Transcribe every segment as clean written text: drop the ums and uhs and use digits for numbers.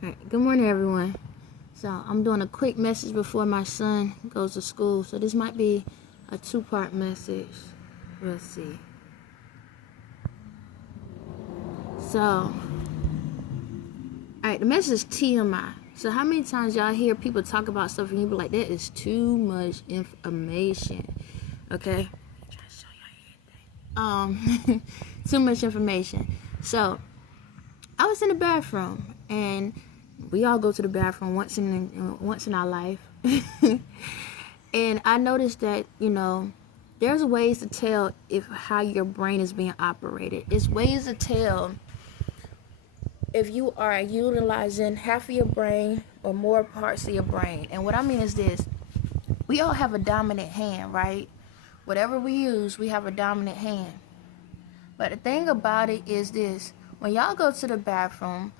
Alright, good morning everyone. So I'm doing a quick message before my son goes to school. So this might be a two-part message. We'll see. So, alright, the message is TMI. So how many times y'all hear people talk about stuff and you be like, that is too much information. Okay? I'm trying to show y'all too much information. So I was in the bathroom, and we all go to the bathroom once in our life. And I noticed that, there's ways to tell how your brain is being operated. It's ways to tell if you are utilizing half of your brain or more parts of your brain. And what I mean is this: we all have a dominant hand, right? Whatever we use, we have a dominant hand. But the thing about it is this: when y'all go to the bathroom,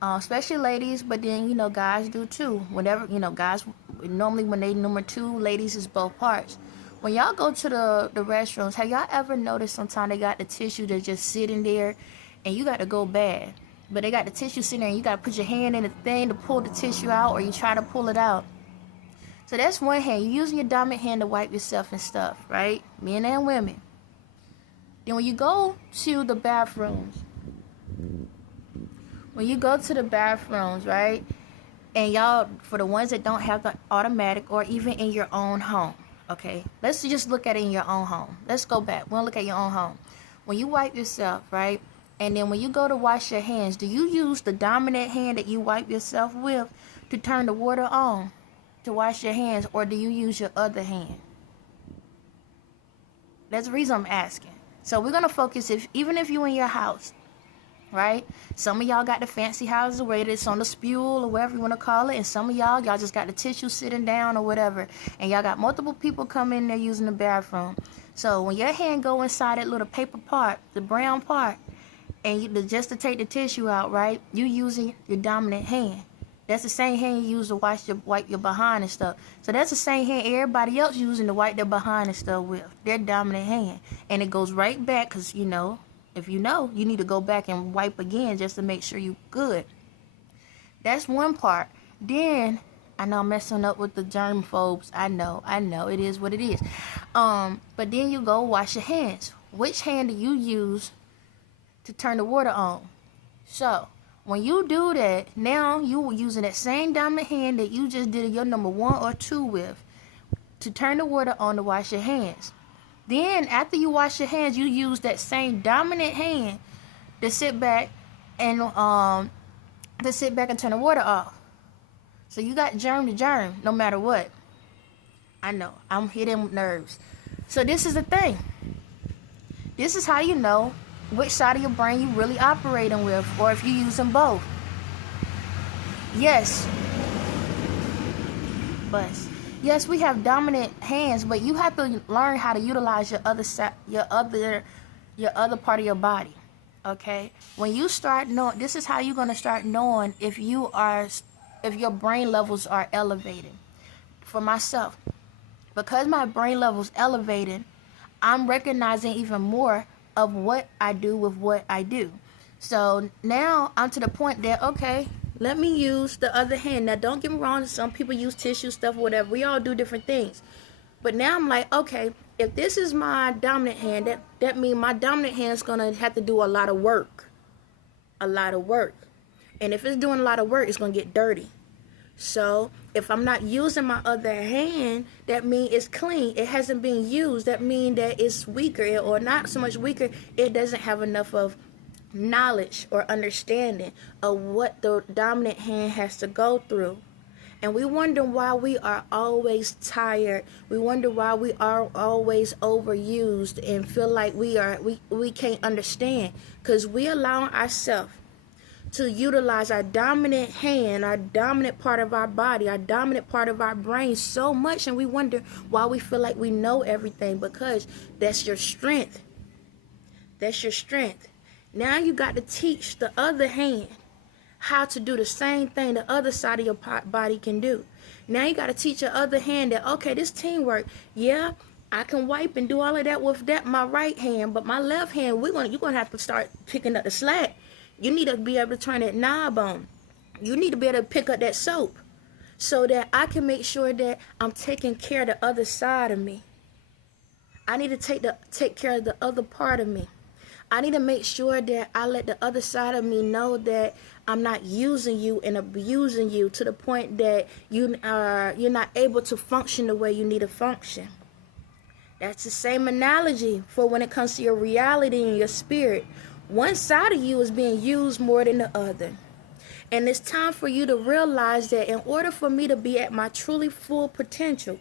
especially ladies, but then, guys do too. Whenever, guys, normally when they number two, ladies is both parts. When y'all go to the restrooms, have y'all ever noticed sometimes they got the tissue that's just sitting there and you got to go bad? But they got the tissue sitting there and you got to put your hand in the thing to pull the tissue out, or you try to pull it out. So that's one hand. You're using your dominant hand to wipe yourself and stuff, right? Men and women. Then when you go to the bathrooms, right, and y'all, for the ones that don't have the automatic, or even in your own home, okay, let's just look at it in your own home. Let's go back. We'll look at your own home. When you wipe yourself, right, and then when you go to wash your hands, do you use the dominant hand that you wipe yourself with to turn the water on to wash your hands, or do you use your other hand? That's the reason I'm asking. So we're going to focus, even if you're in your house, right? Some of y'all got the fancy houses where it's on the spule or whatever you want to call it, and some of y'all just got the tissue sitting down or whatever, and y'all got multiple people come in there using the bathroom. So when your hand go inside that little paper part, the brown part, and just to take the tissue out, right, you using your dominant hand. That's the same hand you use to wipe your behind and stuff. So that's the same hand everybody else using to wipe their behind and stuff with, their dominant hand. And it goes right back, because, if you need to go back and wipe again just to make sure you're good. That's one part. Then, I know I'm messing up with the germaphobes. I know, it is what it is. But then you go wash your hands. Which hand do you use to turn the water on? So, when you do that, now you using that same dominant hand that you just did your number 1 or 2 with to turn the water on to wash your hands. Then, after you wash your hands, you use that same dominant hand to sit back and turn the water off. So you got germ to germ, no matter what. I know, I'm hitting nerves. So this is the thing. This is how you know which side of your brain you really operating with, or if you use them both. Yes, we have dominant hands, but you have to learn how to utilize your other part of your body. Okay, when you start knowing, this is how you're gonna start knowing if your brain levels are elevated. For myself, because my brain levels elevated, I'm recognizing even more of what I do with what I do. So now I'm to the point that, okay, let me use the other hand. Now, don't get me wrong. Some people use tissue stuff, whatever. We all do different things. But now I'm like, okay, if this is my dominant hand, that means my dominant hand is going to have to do a lot of work. And if it's doing a lot of work, it's going to get dirty. So if I'm not using my other hand, that means it's clean. It hasn't been used. That means that it's weaker, or not so much weaker. It doesn't have enough of knowledge or understanding of what the dominant hand has to go through. And we wonder why we are always tired. We wonder why we are always overused and feel like we can't understand, because we allow ourselves to utilize our dominant hand, our dominant part of our body, our dominant part of our brain so much, and we wonder why we feel like we know everything, because that's your strength. Now you got to teach the other hand how to do the same thing the other side of your body can do. Now you got to teach your other hand that, okay, this teamwork, yeah, I can wipe and do all of that with my right hand, but my left hand, you're gonna have to start picking up the slack. You need to be able to turn that knob on. You need to be able to pick up that soap so that I can make sure that I'm taking care of the other side of me. I need to take care of the other part of me. I need to make sure that I let the other side of me know that I'm not using you and abusing you to the point that you're not able to function the way you need to function. That's the same analogy for when it comes to your reality and your spirit. One side of you is being used more than the other. And it's time for you to realize that in order for me to be at my truly full potential,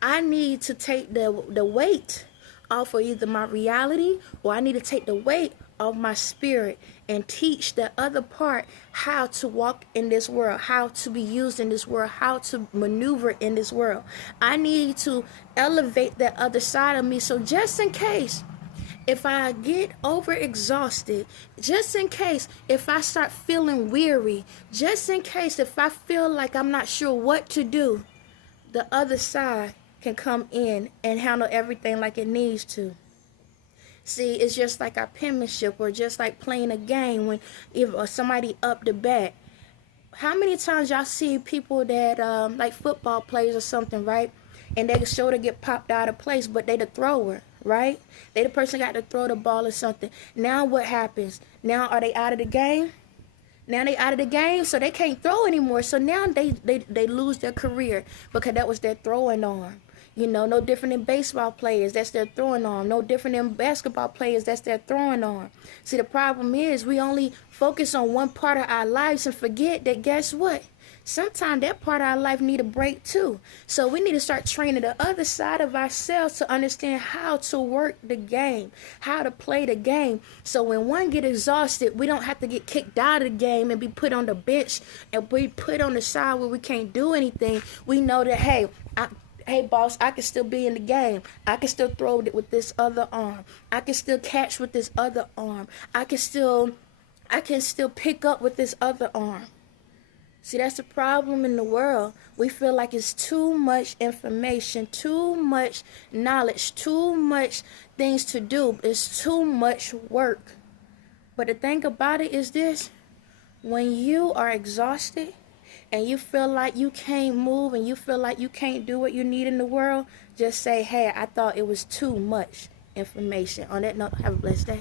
I need to take the weight off of either my reality, or I need to take the weight off my spirit and teach the other part how to walk in this world, how to be used in this world, how to maneuver in this world. I need to elevate that other side of me, so just in case if I get overexhausted, just in case if I start feeling weary, just in case if I feel like I'm not sure what to do, the other side can come in and handle everything like it needs to. See, it's just like our penmanship, or just like playing a game when if somebody up the bat. How many times y'all see people that like football players or something, right? And they sure to get popped out of place, but they the thrower, right? They the person got to throw the ball or something. Now what happens? Now are they out of the game? Now they out of the game, so they can't throw anymore. So now they lose their career because that was their throwing arm. You know, no different than baseball players, that's their throwing arm. No different than basketball players, that's their throwing arm. See, the problem is we only focus on one part of our lives and forget that, guess what? Sometimes that part of our life need a break too. So we need to start training the other side of ourselves to understand how to work the game, how to play the game. So when one get exhausted, we don't have to get kicked out of the game and be put on the bench and be put on the side where we can't do anything. We know that, hey, boss, I can still be in the game. I can still throw it with this other arm. I can still catch with this other arm. I can still pick up with this other arm. See, that's the problem in the world. We feel like it's too much information, too much knowledge, too much things to do. It's too much work. But the thing about it is this: when you are exhausted and you feel like you can't move and you feel like you can't do what you need in the world, just say, hey, I thought it was too much information. On that note, have a blessed day.